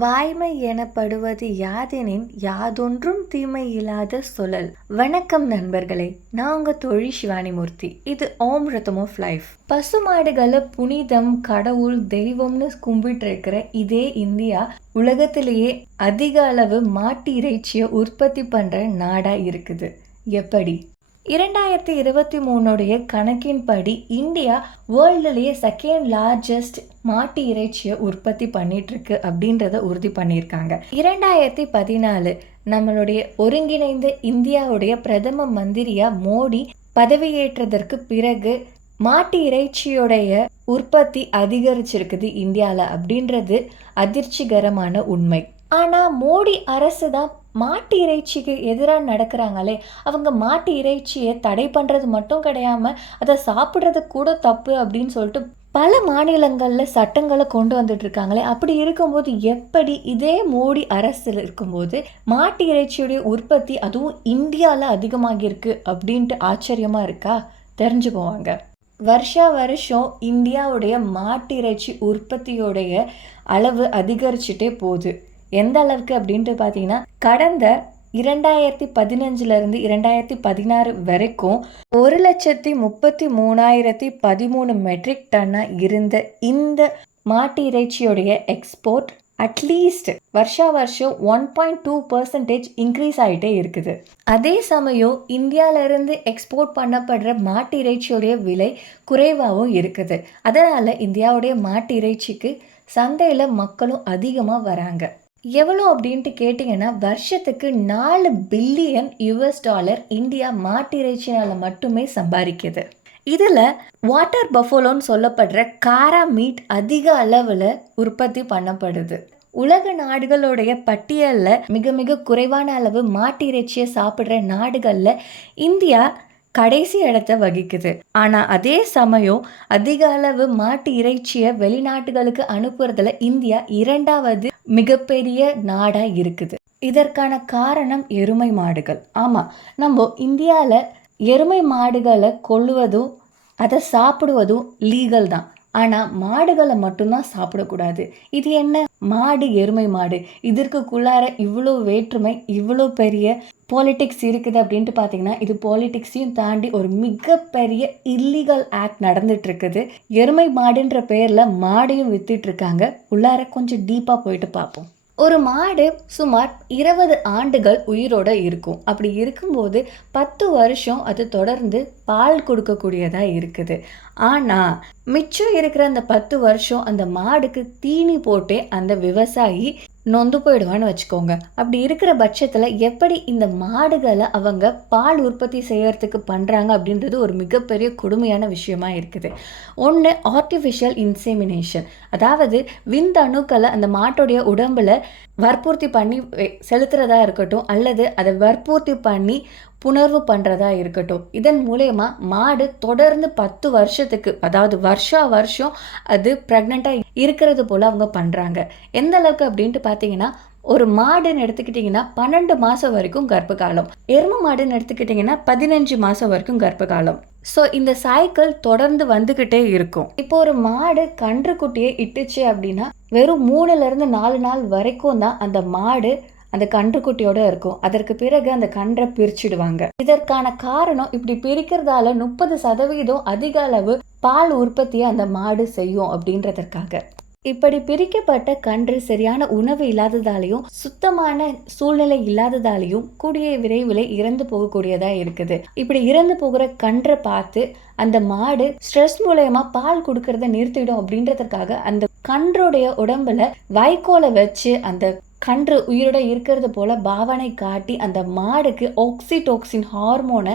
வாய்மை எனப்படுவது யாதெனின் யாதொன்றும் தீமை இல்லாத சொல்லல். வணக்கம் நண்பர்களே, நான் உங்க தோழி சிவானிமூர்த்தி. இது ஓம் ரிதம் ஆஃப் லைஃப். பசுமாடுகளை புனிதம், கடவுள், தெய்வம்னு கும்பிட்டு இருக்கிற இதே இந்தியா உலகத்திலேயே அதிக அளவு மாட்டு இறைச்சியை உற்பத்தி பண்ற நாடா இருக்குது. எப்படி? 2023 கணக்கின்படி இந்தியா வேர்ல்டுலேயே செகண்ட் லார்ஜஸ்ட் மாட்டு இறைச்சியை உற்பத்தி பண்ணிட்டு இருக்கு அப்படின்றத உறுதி பண்ணியிருக்காங்க. 2014 நம்மளுடைய ஒருங்கிணைந்த இந்தியாவுடைய பிரதம மந்திரியா மோடி பதவியேற்றதற்கு பிறகு மாட்டு இறைச்சியோடைய உற்பத்தி அதிகரிச்சிருக்குது இந்தியாவில் அப்படின்றது அதிர்ச்சிகரமான உண்மை. ஆனால் மோடி அரசு தான் மாட்டு இறைச்சிக்கு எதிராக நடக்கிறாங்களே, அவங்க மாட்டு இறைச்சியை தடை பண்ணுறது மட்டும் கிடையாமல் அதை சாப்பிட்றது கூட தப்பு அப்படின்னு சொல்லிட்டு பல மாநிலங்களில் சட்டங்களை கொண்டு வந்துட்டு இருக்காங்களே. அப்படி இருக்கும்போது எப்படி இதே மோடி அரசில் இருக்கும்போது மாட்டு இறைச்சியுடைய உற்பத்தி அதுவும் இந்தியாவில் அதிகமாகிருக்கு அப்படின்ட்டு ஆச்சரியமாக இருக்கா? தெரிஞ்சுக்குவாங்க. வருஷம் இந்தியாவுடைய மாட்டு இறைச்சி உற்பத்தியோடைய அளவு அதிகரிச்சுட்டே போகுது. எந்த அளவுக்கு அப்படின்ட்டு பார்த்தீங்கன்னா, கடந்த 2015 2016 வரைக்கும் 1,33,013 மெட்ரிக் டன்னாக இருந்த இந்த மாட்டு இறைச்சியோடைய எக்ஸ்போர்ட் அட்லீஸ்ட் வருஷம் 1.2% இன்க்ரீஸ் ஆகிட்டே இருக்குது. அதே சமயம் இந்தியாவிலேருந்து எக்ஸ்போர்ட் பண்ணப்படுற மாட்டு இறைச்சியோடைய விலை குறைவாகவும் இருக்குது. அதனால் இந்தியாவுடைய மாட்டு இறைச்சிக்கு சந்தையில் மக்களும் அதிகமாக வராங்க. எவ்வளோ அப்படின்ட்டு கேட்டிங்கன்னா, வருஷத்துக்கு $4 பில்லியன் இந்தியா மாட்டு இறைச்சினால் மட்டுமே சம்பாதிக்குது. இதில் வாட்டர் பஃபோலோன்னு சொல்லப்படுற காரா மீட் அதிக அளவில் உற்பத்தி பண்ணப்படுது. உலக நாடுகளுடைய பட்டியலில் மிக மிக குறைவான அளவு மாட்டு இறைச்சியை சாப்பிட்ற நாடுகளில் இந்தியா கடைசி இடத்தை வகிக்குது. ஆனால் அதே சமயம் அதிக அளவு மாட்டு இறைச்சியை வெளிநாட்டுகளுக்கு அனுப்புறதுல இந்தியா 2வது மிகப்பெரிய நாடாக இருக்குது. இதற்கான காரணம் எருமை மாடுகள். ஆமாம், நம்ம இந்தியாவில் எருமை மாடுகளை கொல்லுவதும் அதை சாப்பிடுவதும் லீகல் தான். ஆனால் மாடுகளை மட்டும்தான் சாப்பிடக்கூடாது. இது என்ன மாடு, எருமை மாடு, இதற்குள்ளார இவ்வளோ வேற்றுமை, இவ்வளோ பெரிய பாலிடிக்ஸ் இருக்குது அப்படின்ட்டு பார்த்தீங்கன்னா, இது பாலிடிக்ஸையும் தாண்டி ஒரு மிகப்பெரிய இல்லீகல் ஆக்ட் நடந்துட்டு இருக்குது. எருமை மாடுன்ற பேரில் மாடையும் வித்துட்டு இருக்காங்க. உள்ளார கொஞ்சம் டீப்பாக போயிட்டு பார்ப்போம். ஒரு மாடு சுமார் 20 ஆண்டுகள் உயிரோடு இருக்கும். அப்படி இருக்கும்போது 10 வருஷம் அது தொடர்ந்து பால் கொடுக்கக்கூடியதாக இருக்குது. ஆனால் மிச்சம் இருக்கிற அந்த 10 வருஷம் அந்த மாடுக்கு தீனி போட்டு அந்த விவசாயி நொந்து போயிடுவான்னு வச்சுக்கோங்க. அப்படி இருக்கிற பட்சத்தில் எப்படி இந்த மாடுகளை அவங்க பால் உற்பத்தி செய்யறதுக்கு பண்ணுறாங்க அப்படின்றது ஒரு மிகப்பெரிய கொடுமையான விஷயமா இருக்குது. ஒன்று ஆர்டிஃபிஷியல் இன்செமினேஷன், அதாவது விந்தணுக்களை அந்த மாட்டோடைய உடம்புல வற்புறுத்தி பண்ணி செலுத்துறதா இருக்கட்டும், அல்லது அதை வற்புறுத்தி பண்ணி புணர்வு பண்ணுறதா இருக்கட்டும். இதன் மூலயமா மாடு தொடர்ந்து 10 வருஷத்துக்கு, அதாவது வருஷம் அது ப்ரெக்னெண்ட்டாக இருக்கிறது போல் அவங்க பண்ணுறாங்க. எந்த அளவுக்கு அப்படின்ட்டு பார்த்தீங்கன்னா, ஒரு மாடுன்னு எடுத்துக்கிட்டிங்கன்னா 12 மாதம் வரைக்கும் கர்ப்பகாலம், எருமை மாடுன்னு எடுத்துக்கிட்டிங்கன்னா 15 மாதம் வரைக்கும் கர்ப்பகாலம். ஸோ இந்த சைக்கிள் தொடர்ந்து வந்துக்கிட்டே இருக்கும். இப்போ ஒரு மாடு கன்றுக்குட்டியை இட்டுச்சு அப்படின்னா வெறும் 3-4 நாள் வரைக்கும் தான் அந்த மாடு அந்த கன்றுக்குட்டியோட இருக்கும். அதற்கு பிறகு அந்த கன்றை பிரிச்சுடுவாங்க. இதற்கான காரணம், இப்படி பிரிக்கிறதால 30% அதிக அளவு பால் உற்பத்தியை அந்த மாடு செய்யும் அப்படின்றதற்காக. இப்படி பிரிக்கப்பட்ட கன்று சரியான உணவு இல்லாததாலையும் சுத்தமான சூழ்நிலை இல்லாததாலையும் கூடிய விரைவில் இறந்து போகக்கூடியதா இருக்குது. இப்படி இறந்து போகிற கன்றை பார்த்து அந்த மாடு ஸ்ட்ரெஸ் மூலயமா பால் கொடுக்கறத நிறுத்திடும் அப்படின்றதுக்காக அந்த கன்றுடைய உடம்புல வைக்கோலை வச்சு அந்த கன்று உயிரோட இருக்கிறது போல பாவனை காட்டி அந்த மாடுக்கு ஆக்சிடோக்சின் ஹார்மோனை,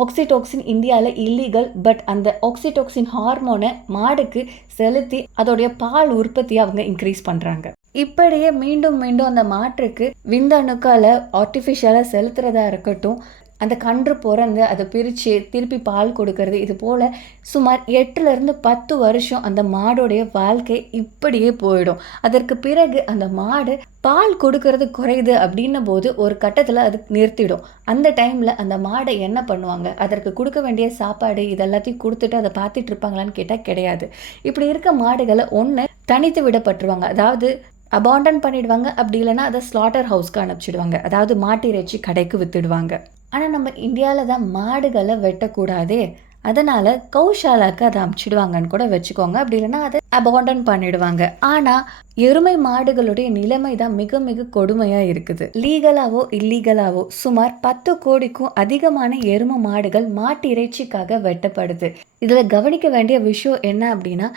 ஆக்சிடோக்சின் இந்தியாவில் இல்லீகல், பட் அந்த ஆக்சிடோக்சின் ஹார்மோனை மாடுக்கு செலுத்தி அதோடைய பால் உற்பத்தியை அவங்க இன்க்ரீஸ் பண்ணுறாங்க. இப்படியே மீண்டும் அந்த மாட்டுக்கு விந்தணுக்களை ஆர்டிஃபிஷியலாக செலுத்துறதா இருக்கட்டும், அந்த கன்று பிறந்து அதை பிரித்து திருப்பி பால் கொடுக்கறது, இது போல் சுமார் 8-10 வருஷம் அந்த மாடோடைய வாழ்க்கை இப்படியே போயிடும். அதற்கு பிறகு அந்த மாடு பால் கொடுக்கறது குறையுது அப்படின்னும் போது ஒரு கட்டத்தில் அது நிறுத்திடும். அந்த டைமில் அந்த மாடை என்ன பண்ணுவாங்க? அதற்கு கொடுக்க வேண்டிய சாப்பாடு இதெல்லாத்தையும் கொடுத்துட்டு அதை பார்த்துட்டு இருப்பாங்களான்னு கேட்டால் கிடையாது. இப்படி இருக்க மாடுகளை ஒன்று தனித்து விடப்பட்டுருவாங்க. அதாவது அபாண்டன் பண்ணிடுவாங்க. அப்படி இல்லைன்னா அதை ஸ்லாட்டர் ஹவுஸ்க்கு அனுப்பிச்சிடுவாங்க. அதாவது மாட்டு இறைச்சி கடைக்கு வித்துடுவாங்க. ஆனால் நம்ம இந்தியாவில் தான் மாடுகளை வெட்டக்கூடாதே, அதனால் கௌஷாலாக்கு அதை அமுச்சிடுவாங்கன்னு கூட வச்சுக்கோங்க. அப்படி இல்லைன்னா அதை அபாண்டன் பண்ணிடுவாங்க. ஆனால் எருமை மாடுகளுடைய நிலைமை தான் மிக மிக கொடுமையாக இருக்குது. லீகலாவோ இல்லீகலாவோ சுமார் 10 கோடிக்கும் அதிகமான எருமை மாடுகள் மாட்டு இறைச்சிக்காக வெட்டப்படுது. இதில் கவனிக்க வேண்டிய விஷயம் என்ன அப்படின்னா,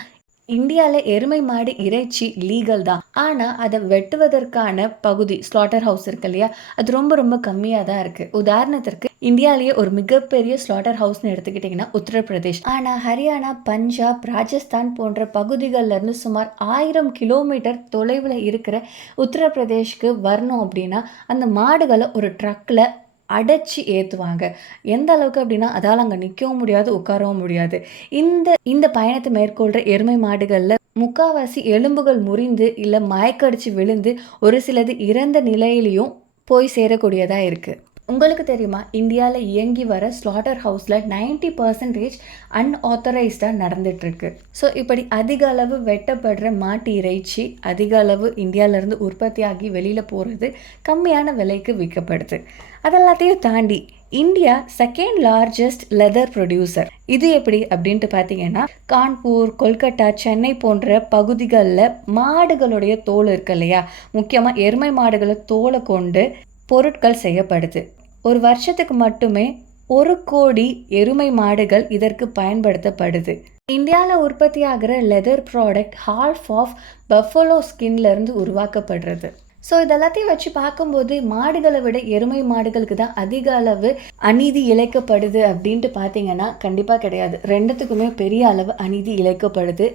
இந்தியாவில் எருமை மாடு இறைச்சி லீகல் தான். ஆனால் அதை வெட்டுவதற்கான பகுதி ஸ்லாட்டர் ஹவுஸ் இருக்கு இல்லையா, அது ரொம்ப ரொம்ப கம்மியாக தான் இருக்குது. உதாரணத்திற்கு இந்தியாவிலேயே ஒரு மிகப்பெரிய ஸ்லாட்டர் ஹவுஸ்னு எடுத்துக்கிட்டிங்கன்னா உத்தரப்பிரதேஷ். ஆனால் ஹரியானா, பஞ்சாப், ராஜஸ்தான் போன்ற பகுதிகளில் இருந்து சுமார் 1000 கிலோமீட்டர் தொலைவில் இருக்கிற உத்தரப்பிரதேஷ்க்கு வரணும் அப்படின்னா அந்த மாடுகளை ஒரு ட்ரக்கில் அடைச்சி ஏற்றுவாங்க. எந்த அளவுக்கு அப்படின்னா, அதால் அங்கே நிற்கவும் முடியாது, உட்காரவும் முடியாது. இந்த பயணத்தை மேற்கொள்கிற எருமை மாடுகளில் முக்காவாசி எலும்புகள் முறிந்து இல்லை மயக்கடிச்சு விழுந்து ஒரு சிலது இறந்த நிலையிலையும் போய் சேரக்கூடியதாக இருக்குது. உங்களுக்கு தெரியுமா, இந்தியாவில் இயங்கி வர ஸ்லாட்டர் ஹவுஸில் 90% அன்ஆத்தரைஸ்டாக நடந்துகிட்ருக்கு. ஸோ இப்படி அதிக அளவு வெட்டப்படுற மாட்டு இறைச்சி அதிக அளவு இந்தியாவிலேருந்து உற்பத்தி ஆகி வெளியில் போகிறது, கம்மியான விலைக்கு விற்கப்படுது. அதெல்லாத்தையும் தாண்டி India second largest leather producer. இது எப்படி அப்படின்ட்டு பார்த்தீங்கன்னா, கான்பூர், கொல்கட்டா, சென்னை போன்ற பகுதிகளில் மாடுகளுடைய தோல் இருக்கு இல்லையா, முக்கியமாக எருமை மாடுகளை தோலை கொண்டு பொருட்கள் செய்யப்படுது. ஒரு வருஷத்துக்கு மட்டுமே 1 கோடி எருமை மாடுகள் இதற்கு பயன்படுத்தப்படுது. இந்தியாவில் உற்பத்தி ஆகிற leather product half of buffalo ஸ்கின்லேருந்து உருவாக்கப்படுறது. ஸோ இதெல்லாத்தையும் வச்சு பார்க்கும்போது மாடுகளை விட எருமை மாடுகளுக்கு தான் அதிக அளவு அநீதி இழைக்கப்படுது அப்படின்ட்டு பார்த்தீங்கன்னா கண்டிப்பாக கிடையாது. ரெண்டுத்துக்குமே பெரிய அளவு அநீதி இழைக்கப்படுது.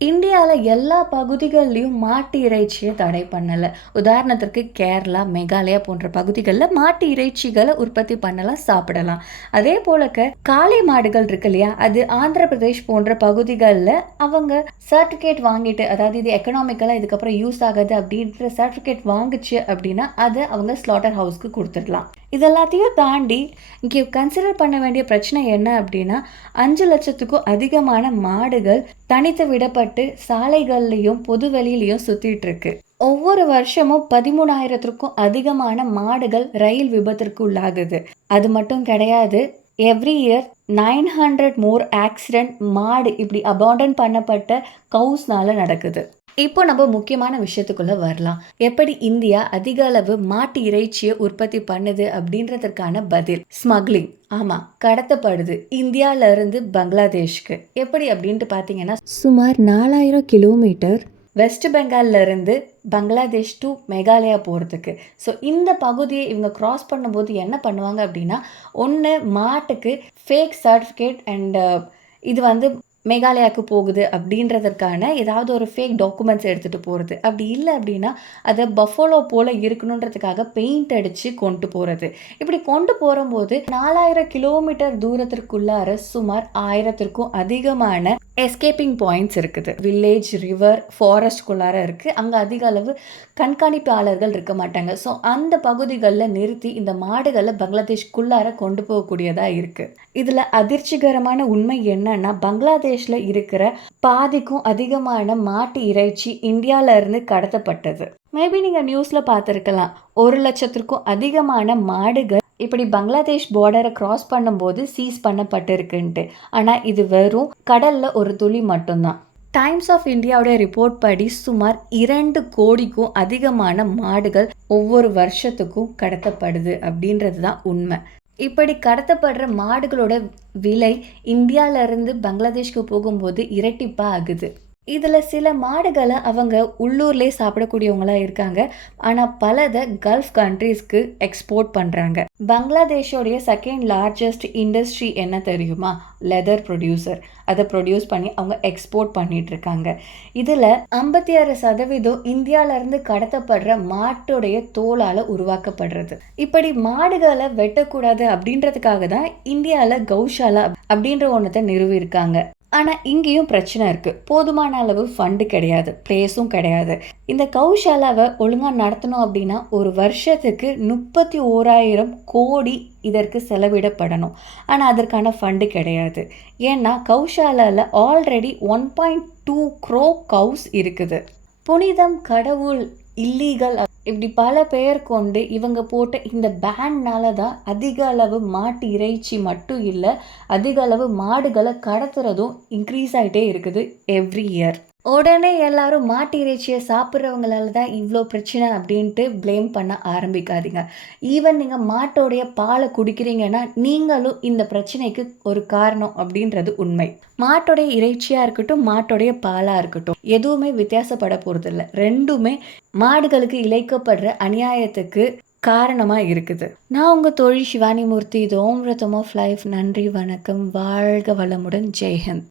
இந்தியாவில் எல்லா பகுதிகள்லையும் மாட்டு இறைச்சியை தடை பண்ணலை. உதாரணத்திற்கு கேரளா, மேகாலயா போன்ற பகுதிகளில் மாட்டு இறைச்சிகளை உற்பத்தி பண்ணலாம், சாப்பிடலாம். அதே போலக்க காளை மாடுகள் இருக்கு இல்லையா, அது ஆந்திர பிரதேஷ் போன்ற பகுதிகளில் அவங்க சர்டிஃபிகேட் வாங்கிட்டு, அதாவது இது எக்கனாமிக்கலாக இதுக்கப்புறம் யூஸ் ஆகுது அப்படின்ற சர்டிஃபிகேட் வாங்குச்சு அப்படின்னா அதை அவங்க ஸ்லாட்டர் ஹவுஸ்க்கு கொடுத்துடலாம். இதெல்லாத்தையும் தாண்டி இங்கே கன்சிடர் பண்ண வேண்டிய பிரச்சனை என்ன அப்படின்னா, 5 லட்சத்துக்கும் அதிகமான மாடுகள் தனித்து விடப்பட்டு சாலைகள்லையும் பொது வெளியிலையும் சுத்திட்டு இருக்கு. ஒவ்வொரு வருஷமும் 13,000க்கும் அதிகமான மாடுகள் ரயில் விபத்திற்கு உள்ளாகுது. அது மட்டும் கிடையாது, எவ்ரி இயர் 900 மோர் ஆக்சிடென்ட் மாடு இப்படி அபாண்டன் பண்ணப்பட்ட கவுஸ்னால நடக்குது. இப்போ நம்ம முக்கியமான விஷயத்துக்குள்ள வரலாம். எப்படி இந்தியா அதிக அளவு மாட்டு இறைச்சியை உற்பத்தி பண்ணுது அப்படின்றதற்கான பதில் ஸ்மக்லிங். ஆமா, கடத்தப்படுது இந்தியால இருந்து பங்களாதேஷ்க்கு. எப்படி அப்படின்ட்டு பார்த்தீங்கன்னா, சுமார் 4000 கிலோமீட்டர் வெஸ்ட் பெங்கால்ல இருந்து பங்களாதேஷ் டு மேகாலயா போகிறதுக்கு. ஸோ இந்த பகுதியை இவங்க கிராஸ் பண்ணும்போது என்ன பண்ணுவாங்க அப்படின்னா, ஒன்று மாட்டுக்கு ஃபேக் சர்டிஃபிகேட் அண்ட் இது மேகாலயாவுக்கு போகுது அப்படின்றதற்கான ஏதாவது ஒரு ஃபேக் டாக்குமெண்ட்ஸ் எடுத்துகிட்டு போகிறது. அப்படி இல்லை அப்படின்னா அதை பஃபலோ போல் இருக்கணுன்றதுக்காக பெயிண்ட் அடித்து கொண்டு போகிறது. இப்படி கொண்டு போகும்போது 4000 கிலோமீட்டர் தூரத்திற்குள்ளார சுமார் 1000க்கும் அதிகமான எஸ்கேப்பிங் பாயிண்ட்ஸ் இருக்குது. வில்லேஜ், ரிவர், ஃபாரஸ்ட்குள்ளார இருக்குது. அங்கே அதிக அளவு கண்காணிப்பாளர்கள் இருக்க மாட்டாங்க. ஸோ அந்த பகுதிகளில் நிறுத்தி இந்த மாடுகளை பங்களாதேஷ்குள்ளார கொண்டு போகக்கூடியதாக இருக்குது. இதில் அதிர்ச்சிகரமான உண்மை என்னன்னா, பங்களாதேஷில் இருக்கிற பாதிக்கும் அதிகமான மாட்டு இறைச்சி இந்தியாவிலேருந்து கடத்தப்பட்டது. மேபி நீங்கள் நியூஸில் பார்த்துருக்கலாம், 1 லட்சத்திற்கும் அதிகமான மாடுகள் இப்படி பங்களாதேஷ் பார்டரை கிராஸ் பண்ணும்போது சீஸ் பண்ணப்பட்டிருக்குன்ட்டு. ஆனால் இது வெறும் கடலில் ஒரு துளி மட்டும்தான். டைம்ஸ் ஆஃப் இந்தியாவோட ரிப்போர்ட் படி சுமார் 2 கோடிக்கும் அதிகமான மாடுகள் ஒவ்வொரு வருஷத்துக்கும் கடத்தப்படுது அப்படின்றது தான் உண்மை. இப்படி கடத்தப்படுற மாடுகளோட விலை இந்தியாவிலேருந்து பங்களாதேஷ்க்கு போகும்போது இரட்டிப்பாக ஆகுது. இதில் சில மாடுகளை அவங்க உள்ளூர்லேயே சாப்பிடக்கூடியவங்களா இருக்காங்க. ஆனால் பலதை கல்ஃப் கண்ட்ரீஸ்க்கு எக்ஸ்போர்ட் பண்ணுறாங்க. பங்களாதேஷோடைய செகண்ட் லார்ஜஸ்ட் இண்டஸ்ட்ரி என்ன தெரியுமா? Leather producer. அதை ப்ரொடியூஸ் பண்ணி அவங்க எக்ஸ்போர்ட் பண்ணிகிட்ருக்காங்க. இதில் 56% இந்தியாவிலேருந்து கடத்தப்படுற மாட்டுடைய தோலால் உருவாக்கப்படுறது. இப்படி மாடுகளை வெட்டக்கூடாது அப்படின்றதுக்காக தான் இந்தியாவில் கௌஷாலா அப்படின்ற ஒன்றத்தை நிறுவியிருக்காங்க. ஆனால் இங்கேயும் பிரச்சனை இருக்குது. போதுமான அளவு ஃபண்டு கிடையாது, பிளேஸும் கிடையாது. இந்த கௌஷாலாவை ஒழுங்காக நடத்தணும் அப்படின்னா ஒரு வருஷத்துக்கு 31,000 கோடி இதற்கு செலவிடப்படணும். ஆனால் அதற்கான ஃபண்டு கிடையாது. ஏன்னா கௌஷாலாவில் ஆல்ரெடி 1.2 crore கவுஸ் இருக்குது. புனிதம், கடவுள் இல்லீகல் இப்படி பல பெயர் கொண்டு இவங்க போட்ட இந்த பேன்னால தான் அதிக அளவு மாட்டு இறைச்சி மட்டும் இல்லை, அதிக அளவு மாடுகளை கடத்துறதும் இன்க்ரீஸ் ஆகிட்டே இருக்குது எவ்ரி இயர். உடனே எல்லாரும் மாட்டு இறைச்சியை சாப்பிட்றவங்களால தான் இவ்வளோ பிரச்சனை அப்படின்ட்டு ப்ளேம் பண்ண ஆரம்பிக்காதீங்க. ஈவன் நீங்கள் மாட்டோடைய பாலை குடிக்கிறீங்கன்னா நீங்களும் இந்த பிரச்சனைக்கு ஒரு காரணம் அப்படின்றது உண்மை. மாட்டோடைய இறைச்சியாக இருக்கட்டும், மாட்டோடைய பாலாக இருக்கட்டும், எதுவுமே வித்தியாசப்பட போகிறதில்ல. ரெண்டுமே மாடுகளுக்கு இழைக்கப்படுற அநியாயத்துக்கு காரணமாக இருக்குது. நான் உங்கள் தோழி சிவானி மூர்த்தி. இது ஓம் ரதம் ஆஃப் லைஃப். நன்றி, வணக்கம், வாழ்க வளமுடன், ஜெய்ஹிந்த்.